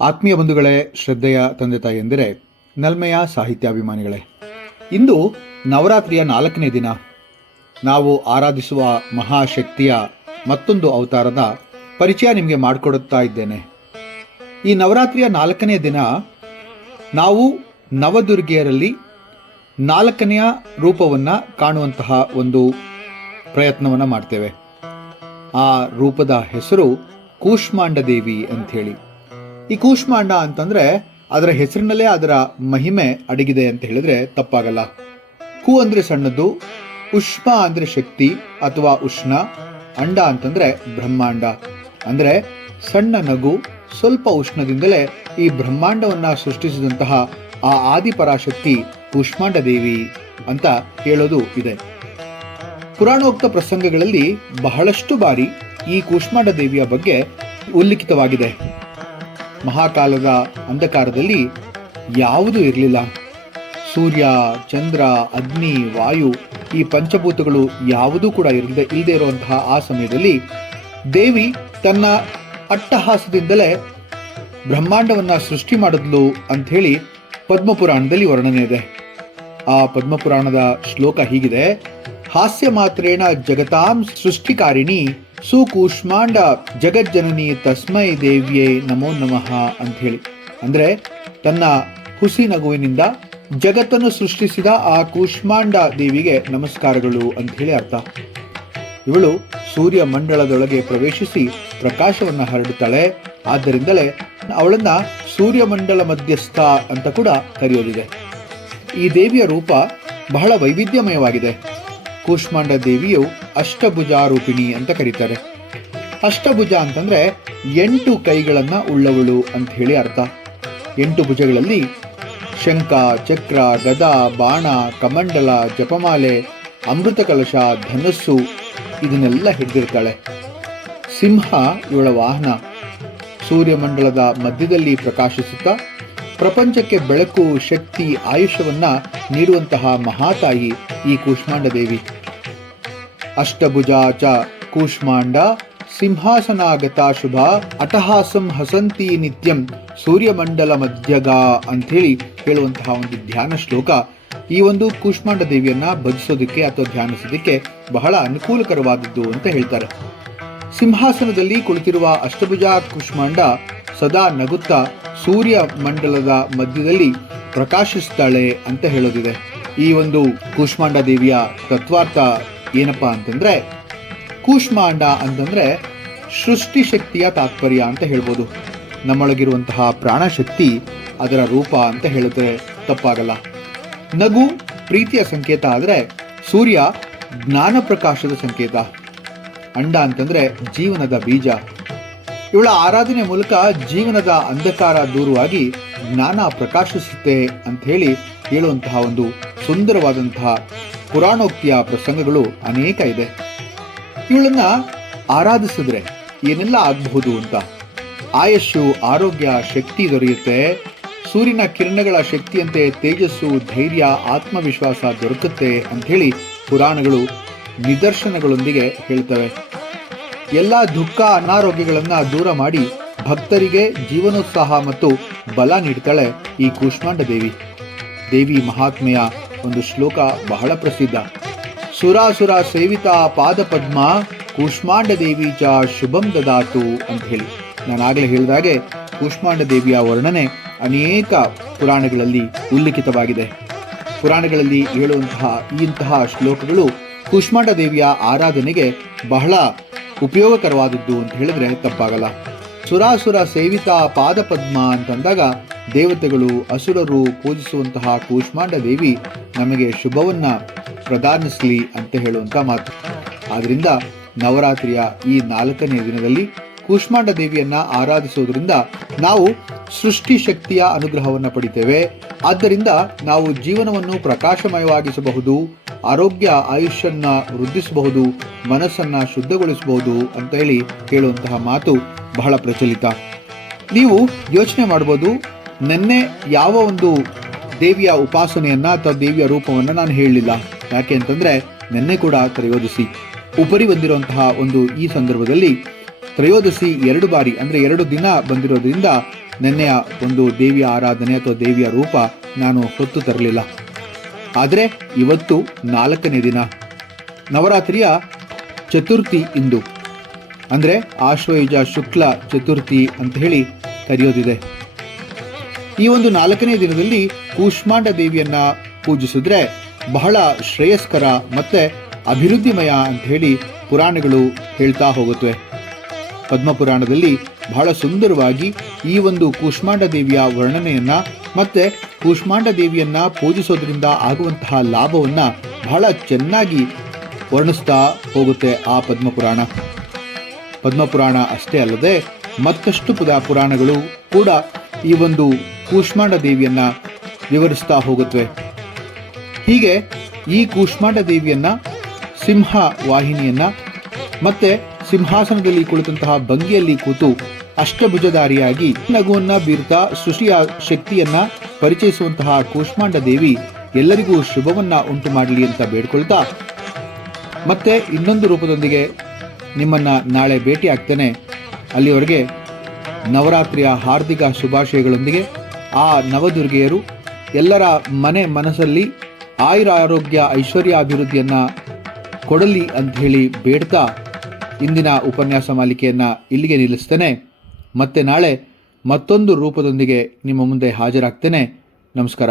ಆತ್ಮೀಯ ಬಂಧುಗಳೇ, ಶ್ರದ್ಧೆಯ ತಂದೆ ತಾಯಿಯಂದಿರೆ, ನಲ್ಮೆಯ ಸಾಹಿತ್ಯಾಭಿಮಾನಿಗಳೇ, ಇಂದು ನವರಾತ್ರಿಯ 4ನೇ ದಿನ. ನಾವು ಆರಾಧಿಸುವ ಮಹಾಶಕ್ತಿಯ ಮತ್ತೊಂದು ಅವತಾರದ ಪರಿಚಯ ನಿಮಗೆ ಮಾಡಿಕೊಡುತ್ತಾ ಇದ್ದೇನೆ. ಈ ನವರಾತ್ರಿಯ 4ನೇ ದಿನ ನಾವು ನವದುರ್ಗಿಯರಲ್ಲಿ 4ನೆಯ ರೂಪವನ್ನು ಕಾಣುವಂತಹ ಒಂದು ಪ್ರಯತ್ನವನ್ನು ಮಾಡ್ತೇವೆ. ಆ ರೂಪದ ಹೆಸರು ಕೂಷ್ಮಾಂಡ ದೇವಿ ಅಂಥೇಳಿ. ಈ ಕೂಷ್ಮಾಂಡ ಅಂತಂದರೆ ಅದರ ಹೆಸರಿನಲ್ಲೇ ಅದರ ಮಹಿಮೆ ಅಡಗಿದೆ ಅಂತ ಹೇಳಿದ್ರೆ ತಪ್ಪಾಗಲ್ಲ. ಕು ಅಂದರೆ ಸಣ್ಣದು, ಉಷ್ಮ ಅಂದರೆ ಶಕ್ತಿ ಅಥವಾ ಉಷ್ಣ, ಅಂಡ ಅಂತಂದರೆ ಬ್ರಹ್ಮಾಂಡ. ಅಂದರೆ ಸಣ್ಣ ನಗು, ಸ್ವಲ್ಪ ಉಷ್ಣದಿಂದಲೇ ಈ ಬ್ರಹ್ಮಾಂಡವನ್ನು ಸೃಷ್ಟಿಸಿದಂತಹ ಆ ಆದಿಪರಾಶಕ್ತಿ ಕೂಷ್ಮಾಂಡ ದೇವಿ ಅಂತ ಹೇಳೋದು ಇದೆ. ಪುರಾಣೋಕ್ತ ಪ್ರಸಂಗಗಳಲ್ಲಿ ಬಹಳಷ್ಟು ಬಾರಿ ಈ ಕೂಷ್ಮಾಂಡ ದೇವಿಯ ಬಗ್ಗೆ ಉಲ್ಲೇಖಿತವಾಗಿದೆ. ಮಹಾಕಾಲದ ಅಂಧಕಾರದಲ್ಲಿ ಯಾವುದೂ ಇರಲಿಲ್ಲ. ಸೂರ್ಯ, ಚಂದ್ರ, ಅಗ್ನಿ, ವಾಯು, ಈ ಪಂಚಭೂತಗಳು ಯಾವುದೂ ಕೂಡ ಇಲ್ಲದೆ ಇರುವಂತಹ ಆ ಸಮಯದಲ್ಲಿ ದೇವಿ ತನ್ನ ಅಟ್ಟಹಾಸದಿಂದಲೇ ಬ್ರಹ್ಮಾಂಡವನ್ನು ಸೃಷ್ಟಿ ಮಾಡಿದ್ಲು ಅಂಥೇಳಿ ಪದ್ಮಪುರಾಣದಲ್ಲಿ ವರ್ಣನೆ ಇದೆ. ಆ ಪದ್ಮಪುರಾಣದ ಶ್ಲೋಕ ಹೀಗಿದೆ: ಹಾಸ್ಯ ಮಾತ್ರೇಣ ಜಗತಾಂ ಸೃಷ್ಟಿಕಾರಿಣಿ ಸುಕೂಷ್ಮಾಂಡ ಜಗಜ್ಜನನಿ ತಸ್ಮೈ ದೇವಿಯೇ ನಮೋ ನಮಃ ಅಂತ ಹೇಳಿ. ಅಂದರೆ ತನ್ನ ಹುಸಿ ನಗುವಿನಿಂದ ಜಗತ್ತನ್ನು ಸೃಷ್ಟಿಸಿದ ಆ ಕೂಷ್ಮಾಂಡ ದೇವಿಗೆ ನಮಸ್ಕಾರಗಳು ಅಂತ ಹೇಳಿ ಅರ್ಥ. ಇವಳು ಸೂರ್ಯ ಮಂಡಲದೊಳಗೆ ಪ್ರವೇಶಿಸಿ ಪ್ರಕಾಶವನ್ನು ಹರಡುತ್ತಾಳೆ. ಆದ್ದರಿಂದಲೇ ಅವಳನ್ನ ಸೂರ್ಯಮಂಡಲ ಮಧ್ಯಸ್ಥ ಅಂತ ಕೂಡ ಕರೆಯೋದಿದೆ. ಈ ದೇವಿಯ ರೂಪ ಬಹಳ ವೈವಿಧ್ಯಮಯವಾಗಿದೆ. ಕೂಷ್ಮಾಂಡ ದೇವಿಯು ಅಷ್ಟಭುಜಾರೂಪಿಣಿ ಅಂತ ಕರೀತಾರೆ. ಅಷ್ಟಭುಜ ಅಂತಂದ್ರೆ 8 ಕೈಗಳನ್ನು ಉಳ್ಳವಳು ಅಂತ ಹೇಳಿ ಅರ್ಥ. 8 ಭುಜಗಳಲ್ಲಿ ಶಂಖ, ಚಕ್ರ, ಗದಾ, ಬಾಣ, ಕಮಂಡಲ, ಜಪಮಾಲೆ, ಅಮೃತ ಕಲಶ, ಧನಸ್ಸು ಇದನ್ನೆಲ್ಲ ಹಿಡಿದಿರ್ತಾಳೆ. ಸಿಂಹ ಇವಳ ವಾಹನ. ಸೂರ್ಯಮಂಡಲದ ಮಧ್ಯದಲ್ಲಿ ಪ್ರಕಾಶಿಸುತ್ತಾ ಪ್ರಪಂಚಕ್ಕೆ ಬೆಳಕು, ಶಕ್ತಿ, ಆಯುಷ್ಯವನ್ನ ನೀಡುವಂತಹ ಮಹಾತಾಯಿ ಈ ಕೂಷ್ಮಾಂಡ ದೇವಿ. ಅಷ್ಟಭುಜ ಚ ಕೂಷ್ಮಾಂಡ ಸಿಂಹಾಸನಾಗತ ಶುಭ ಅಟಹಾಸಂ ಹಸಂತಿ ನಿತ್ಯಂ ಸೂರ್ಯಮಂಡಲ ಮಧ್ಯಗ ಅಂಥೇಳಿ ಹೇಳುವಂತಹ ಒಂದು ಧ್ಯಾನ ಶ್ಲೋಕ ಈ ಒಂದು ಕೂಷ್ಮಾಂಡ ದೇವಿಯನ್ನ ಭಜಿಸೋದಕ್ಕೆ ಅಥವಾ ಧ್ಯಾನಿಸೋದಕ್ಕೆ ಬಹಳ ಅನುಕೂಲಕರವಾದದ್ದು ಅಂತ ಹೇಳ್ತಾರೆ. ಸಿಂಹಾಸನದಲ್ಲಿ ಕುಳಿತಿರುವ ಅಷ್ಟಭುಜ ಕೂಷ್ಮಾಂಡ ಸದಾ ನಗುತ್ತಾ ಸೂರ್ಯ ಮಂಡಲದ ಮಧ್ಯದಲ್ಲಿ ಪ್ರಕಾಶಿಸ್ತಾಳೆ ಅಂತ ಹೇಳೋದಿದೆ. ಈ ಒಂದು ಕೂಷ್ಮಾಂಡ ದೇವಿಯ ತತ್ವಾರ್ಥ ಏನಪ್ಪಾ ಅಂತಂದ್ರೆ, ಕೂಷ್ಮಾಂಡ ಅಂತಂದ್ರೆ ಸೃಷ್ಟಿ ಶಕ್ತಿಯ ತಾತ್ಪರ್ಯ ಅಂತ ಹೇಳ್ಬೋದು. ನಮ್ಮೊಳಗಿರುವಂತಹ ಪ್ರಾಣಶಕ್ತಿ ಅದರ ರೂಪ ಅಂತ ಹೇಳಿದ್ರೆ ತಪ್ಪಾಗಲ್ಲ. ನಗು ಪ್ರೀತಿಯ ಸಂಕೇತ ಆದರೆ ಸೂರ್ಯ ಜ್ಞಾನ ಪ್ರಕಾಶದ ಸಂಕೇತ. ಅಂಡ ಅಂತಂದ್ರೆ ಜೀವನದ ಬೀಜ. ಇವಳ ಆರಾಧನೆ ಮೂಲಕ ಜೀವನದ ಅಂಧಕಾರ ದೂರವಾಗಿ ಜ್ಞಾನ ಪ್ರಕಾಶಿಸುತ್ತೆ ಅಂತ ಹೇಳಿ ಹೇಳುವಂತಹ ಒಂದು ಸುಂದರವಾದಂತಹ ಪುರಾಣೋಕ್ತಿಯ ಪ್ರಸಂಗಗಳು ಅನೇಕ ಇದೆ. ಇವಳನ್ನ ಆರಾಧಿಸಿದ್ರೆ ಏನೆಲ್ಲ ಆಗಬಹುದು ಅಂತ. ಆಯಸ್ಸು, ಆರೋಗ್ಯ, ಶಕ್ತಿ ದೊರೆಯುತ್ತೆ. ಸೂರ್ಯನ ಕಿರಣಗಳ ಶಕ್ತಿಯಂತೆ ತೇಜಸ್ಸು, ಧೈರ್ಯ, ಆತ್ಮವಿಶ್ವಾಸ ದೊರಕುತ್ತೆ ಅಂಥೇಳಿ ಪುರಾಣಗಳು ನಿದರ್ಶನಗಳೊಂದಿಗೆ ಹೇಳ್ತವೆ. ಎಲ್ಲ ದುಃಖ, ಅನಾರೋಗ್ಯಗಳನ್ನು ದೂರ ಮಾಡಿ ಭಕ್ತರಿಗೆ ಜೀವನೋತ್ಸಾಹ ಮತ್ತು ಬಲ ನೀಡ್ತಾಳೆ ಈ ಕೂಷ್ಮಾಂಡ ದೇವಿ. ದೇವಿ ಮಹಾತ್ಮೆಯ ಒಂದು ಶ್ಲೋಕ ಬಹಳ ಪ್ರಸಿದ್ಧ: ಸುರಾಸುರ ಸೇವಿತ ಪಾದ ಪದ್ಮ ಕೂಷ್ಮಾಂಡ ದೇವಿ ಚ ಶುಭಂ ದದಾತು ಅಂತ ಹೇಳಿ. ನಾನಾಗಲೇ ಹೇಳಿದಾಗೆ ಕೂಷ್ಮಾಂಡ ದೇವಿಯ ವರ್ಣನೆ ಅನೇಕ ಪುರಾಣಗಳಲ್ಲಿ ಉಲ್ಲೇಖಿತವಾಗಿದೆ. ಪುರಾಣಗಳಲ್ಲಿ ಹೇಳುವಂತಹ ಇಂತಹ ಶ್ಲೋಕಗಳು ಕೂಷ್ಮಾಂಡ ದೇವಿಯ ಆರಾಧನೆಗೆ ಬಹಳ ಉಪಯೋಗಕರವಾದದ್ದು ಅಂತ ಹೇಳಿದ್ರೆ ತಪ್ಪಾಗಲ್ಲ. ಸುರಾಸುರ ಸೇವಿತ ಪಾದ ಪದ್ಮ ಅಂತಂದಾಗ ದೇವತೆಗಳು, ಅಸುರರು ಪೂಜಿಸುವಂತಹ ಕೂಷ್ಮಾಂಡ ದೇವಿ ನಮಗೆ ಶುಭವನ್ನ ಪ್ರದಾನಿಸಲಿ ಅಂತ ಹೇಳುವಂಥ ಮಾತು. ಆದ್ರಿಂದ ನವರಾತ್ರಿಯ ಈ 4ನೇ ದಿನದಲ್ಲಿ ಕೂಷ್ಮಾಂಡ ದೇವಿಯನ್ನ ಆರಾಧಿಸೋದ್ರಿಂದ ನಾವು ಸೃಷ್ಟಿ ಶಕ್ತಿಯ ಅನುಗ್ರಹವನ್ನು ಪಡಿತೇವೆ. ಆದ್ದರಿಂದ ನಾವು ಜೀವನವನ್ನು ಪ್ರಕಾಶಮಯವಾಗಿಸಬಹುದು, ಆರೋಗ್ಯ ಆಯುಷ್ಯನ್ನ ವೃದ್ಧಿಸಬಹುದು, ಮನಸ್ಸನ್ನ ಶುದ್ಧಗೊಳಿಸಬಹುದು ಅಂತ ಹೇಳಿ ಹೇಳುವಂತಹ ಮಾತು ಬಹಳ ಪ್ರಚಲಿತ. ನೀವು ಯೋಚನೆ ಮಾಡ್ಬೋದು, ನೆನ್ನೆ ಯಾವ ಒಂದು ದೇವಿಯ ಉಪಾಸನೆಯನ್ನ ಅಥವಾ ದೇವಿಯ ರೂಪವನ್ನು ನಾನು ಹೇಳಲಿಲ್ಲ. ಯಾಕೆ ಅಂತಂದ್ರೆ ನೆನ್ನೆ ಕೂಡ ತ್ರಯೋದಶಿ ಉಪರಿ ಬಂದಿರುವಂತಹ ಒಂದು ಈ ಸಂದರ್ಭದಲ್ಲಿ ತ್ರಯೋದಶಿ 2 ಬಾರಿ ಅಂದರೆ 2 ದಿನ ಬಂದಿರೋದ್ರಿಂದ ನೆನ್ನೆಯ ಒಂದು ದೇವಿಯ ಆರಾಧನೆ ಅಥವಾ ದೇವಿಯ ರೂಪ ನಾನು ಹೊತ್ತು ತರಲಿಲ್ಲ. ಆದರೆ ಇವತ್ತು 4ನೇ ದಿನ, ನವರಾತ್ರಿಯ ಚತುರ್ಥಿ ಇಂದು, ಅಂದರೆ ಆಶ್ವಯುಜ ಶುಕ್ಲ ಚತುರ್ಥಿ ಅಂತ ಹೇಳಿ ಕರೆಯೋದಿದೆ. ಈ ಒಂದು 4ನೇ ದಿನದಲ್ಲಿ ಕೂಷ್ಮಾಂಡ ದೇವಿಯನ್ನ ಪೂಜಿಸಿದ್ರೆ ಬಹಳ ಶ್ರೇಯಸ್ಕರ ಮತ್ತೆ ಅಭಿವೃದ್ಧಿಮಯ ಅಂತ ಹೇಳಿ ಪುರಾಣಗಳು ಹೇಳ್ತಾ ಹೋಗುತ್ತವೆ. ಪದ್ಮಪುರಾಣದಲ್ಲಿ ಬಹಳ ಸುಂದರವಾಗಿ ಈ ಒಂದು ಕೂಷ್ಮಾಂಡ ದೇವಿಯ ವರ್ಣನೆಯನ್ನ ಮತ್ತೆ ಕೂಷ್ಮಾಂಡ ದೇವಿಯನ್ನ ಪೂಜಿಸೋದ್ರಿಂದ ಆಗುವಂತಹ ಲಾಭವನ್ನ ಬಹಳ ಚೆನ್ನಾಗಿ ವರ್ಣಿಸ್ತಾ ಹೋಗುತ್ತೆ ಆ ಪದ್ಮಪುರಾಣ. ಪದ್ಮಪುರಾಣ ಅಷ್ಟೇ ಅಲ್ಲದೆ ಮತ್ತಷ್ಟು ಪುರಾಣಗಳು ಕೂಡ ಈ ಒಂದು ಕೂಷ್ಮಾಂಡ ದೇವಿಯನ್ನ ವಿವರಿಸ್ತಾ ಹೋಗುತ್ತವೆ. ಹೀಗೆ ಈ ಕೂಷ್ಮಾಂಡ ದೇವಿಯನ್ನ, ಸಿಂಹ ವಾಹಿನಿಯನ್ನ ಮತ್ತೆ ಸಿಂಹಾಸನದಲ್ಲಿ ಕುಳಿತಂತಹ ಭಂಗಿಯಲ್ಲಿ ಕೂತು ಅಷ್ಟಭುಜಧಾರಿಯಾಗಿ ನಗುವನ್ನ ಬೀರ್ತಾ ಸೃಷ್ಟಿಯ ಶಕ್ತಿಯನ್ನ ಪರಿಚಯಿಸುವಂತಹ ಕೂಷ್ಮಾಂಡ ದೇವಿ ಎಲ್ಲರಿಗೂ ಶುಭವನ್ನ ಉಂಟು ಮಾಡಲಿ ಅಂತ ಬೇಡ್ಕೊಳ್ತಾ ಮತ್ತೆ ಇನ್ನೊಂದು ರೂಪದೊಂದಿಗೆ ನಿಮ್ಮನ್ನ ನಾಳೆ ಭೇಟಿ ಆಗ್ತೇನೆ. ಅಲ್ಲಿವರೆಗೆ ನವರಾತ್ರಿಯ ಹಾರ್ದಿಕ ಶುಭಾಶಯಗಳೊಂದಿಗೆ ಆ ನವದುರ್ಗೆಯರು ಎಲ್ಲರ ಮನಸ್ಸಲ್ಲಿ ಆಯುರ ಆರೋಗ್ಯ ಐಶ್ವರ್ಯ ಅಭಿವೃದ್ಧಿಯನ್ನ ಕೊಡಲಿ ಅಂತ ಹೇಳಿ ಬೇಡ್ತಾ ಇಂದಿನ ಉಪನ್ಯಾಸ ಮಾಲಿಕೆಯನ್ನ ಇಲ್ಲಿಗೆ ನಿಲ್ಲಿಸ್ತೇನೆ. ಮತ್ತೆ ನಾಳೆ ಮತ್ತೊಂದು ರೂಪದೊಂದಿಗೆ ನಿಮ್ಮ ಮುಂದೆ ಹಾಜರಾಗ್ತೇನೆ. ನಮಸ್ಕಾರ.